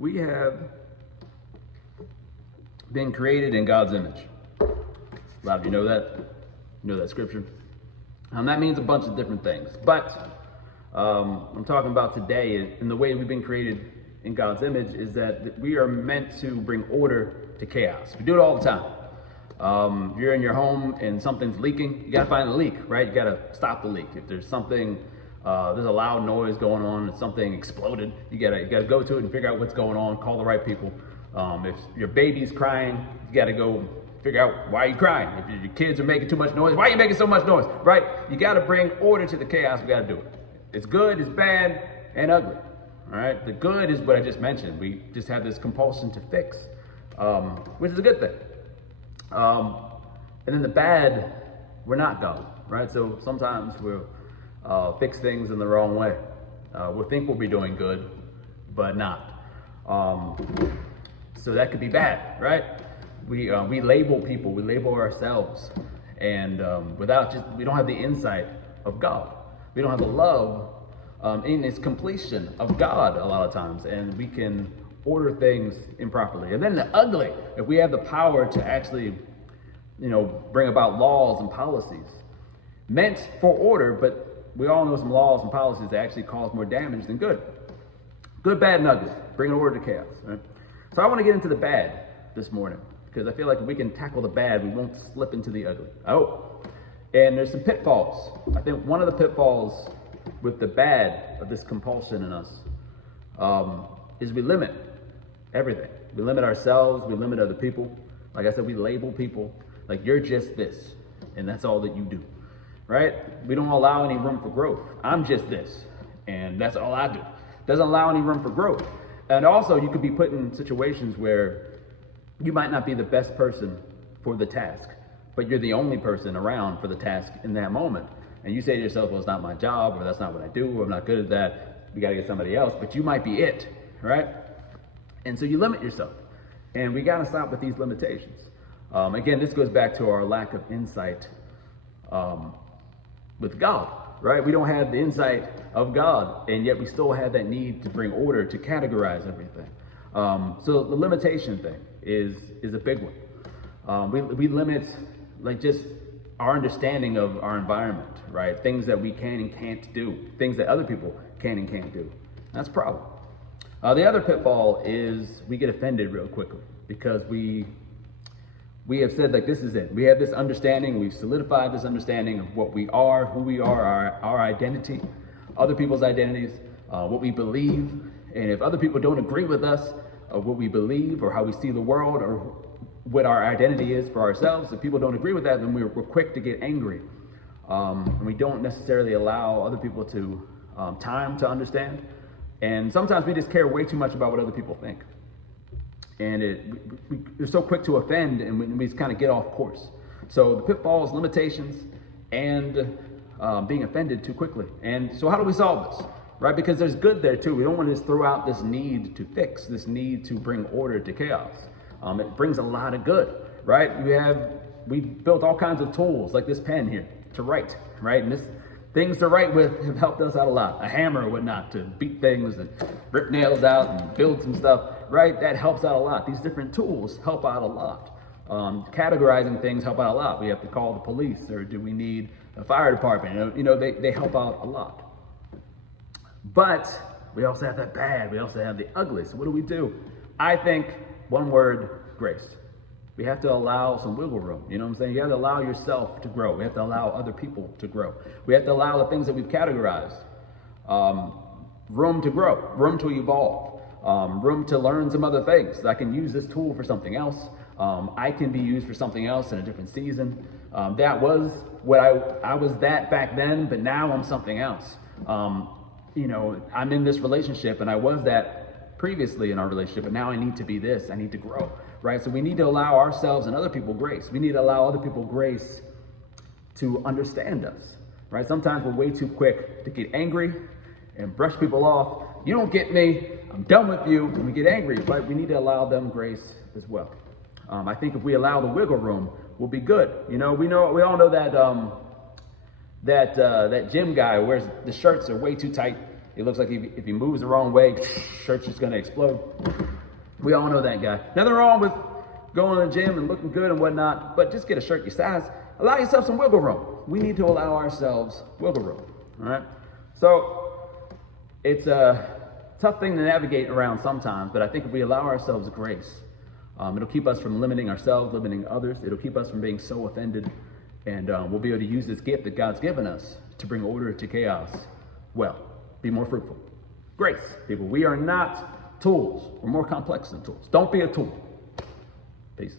We have been created in God's image. A lot of you know that. You know that scripture. That means a bunch of different things. But I'm talking about today, and the way we've been created in God's image is that we are meant to bring order to chaos. We do it all the time. If you're in your home and something's leaking, you gotta find the leak, right? You gotta stop the leak. If there's something, there's a loud noise going on, and something exploded, you gotta go to it and figure out what's going on, call the right people. If your baby's crying, you gotta go figure out why you're crying. If your kids are making too much noise, why are you making so much noise, right? You gotta bring order to the chaos, we gotta do it. It's good, it's bad, and ugly, all right? The good is what I just mentioned. We just have this compulsion to fix, which is a good thing. And then the bad, we're not God, right? So sometimes we'll fix things in the wrong way. We'll think we'll be doing good, but not. So that could be bad, right? We label people, we label ourselves, and we don't have the insight of God. We don't have the love in its completion of God a lot of times, and we can order things improperly. And then the ugly, if we have the power to actually, bring about laws and policies meant for order, but we all know some laws and policies that actually cause more damage than good. Good, bad, and ugly, bringing order to chaos, right? So I want to get into the bad this morning, because I feel like if we can tackle the bad, we won't slip into the ugly. And there's some pitfalls. I think one of the pitfalls with the bad of this compulsion in us is we limit everything. We limit ourselves, we limit other people. Like I said, we label people like you're just this, and that's all that you do, right? We don't allow any room for growth. I'm just this, and that's all I do. Doesn't allow any room for growth. And also, you could be put in situations where you might not be the best person for the task, but you're the only person around for the task in that moment. And you say to yourself, well, it's not my job, or that's not what I do, or I'm not good at that. We got to get somebody else, but you might be it, right? And so you limit yourself. And we got to stop with these limitations. Again, this goes back to our lack of insight with God, right? We don't have the insight of God, and yet we still have that need to bring order, to categorize everything. So the limitation thing is a big one. We limit just our understanding of our environment, right? Things that we can and can't do, things that other people can and can't do. That's a problem. The other pitfall is we get offended real quickly because we have said like this is it. We have this understanding, we've solidified this understanding of what we are, who we are, our identity, other people's identities, what we believe. And if other people don't agree with us, what we believe or how we see the world or what our identity is for ourselves, if people don't agree with that, then we're quick to get angry. And we don't necessarily allow other people to time to understand. And sometimes we just care way too much about what other people think. And we're so quick to offend, and we just kind of get off course. So the pitfalls, limitations, and being offended too quickly. And so how do we solve this? Right? Because there's good there too. We don't want to just throw out this need to fix, this need to bring order to chaos. It brings a lot of good, right? We built all kinds of tools like this pen here to write, right? And things to write with have helped us out a lot. A hammer or whatnot to beat things and rip nails out and build some stuff, right? That helps out a lot. These different tools help out a lot. Categorizing things help out a lot. We have to call the police, or do we need a fire department? They help out a lot. But we also have that bad. We also have the ugly. So what do? I think one word, grace. We have to allow some wiggle room. You know what I'm saying? You have to allow yourself to grow. We have to allow other people to grow. We have to allow the things that we've categorized room to grow, room to evolve, room to learn some other things. I can use this tool for something else. I can be used for something else in a different season. That was what I was that back then, but now I'm something else. I'm in this relationship, and I was that previously in our relationship, but now I need to be this. I need to grow. Right? So we need to allow ourselves and other people grace. We need to allow other people grace to understand us, right? Sometimes we're way too quick to get angry and brush people off. You don't get me, I'm done with you, and we get angry, but we need to allow them grace as well. I think if we allow the wiggle room, we'll be good. We all know that that gym guy wears the shirts are way too tight, It looks like if he moves the wrong way, church is going to explode. We all know that guy. Nothing wrong with going to the gym and looking good and whatnot, but just get a shirt your size. Allow yourself some wiggle room. We need to allow ourselves wiggle room. All right. So it's a tough thing to navigate around sometimes, but I think if we allow ourselves grace, it'll keep us from limiting ourselves, limiting others. It'll keep us from being so offended, and we'll be able to use this gift that God's given us to bring order to chaos. Well, be more fruitful. Grace, people. We are not tools. We're more complex than tools. Don't be a tool. Peace.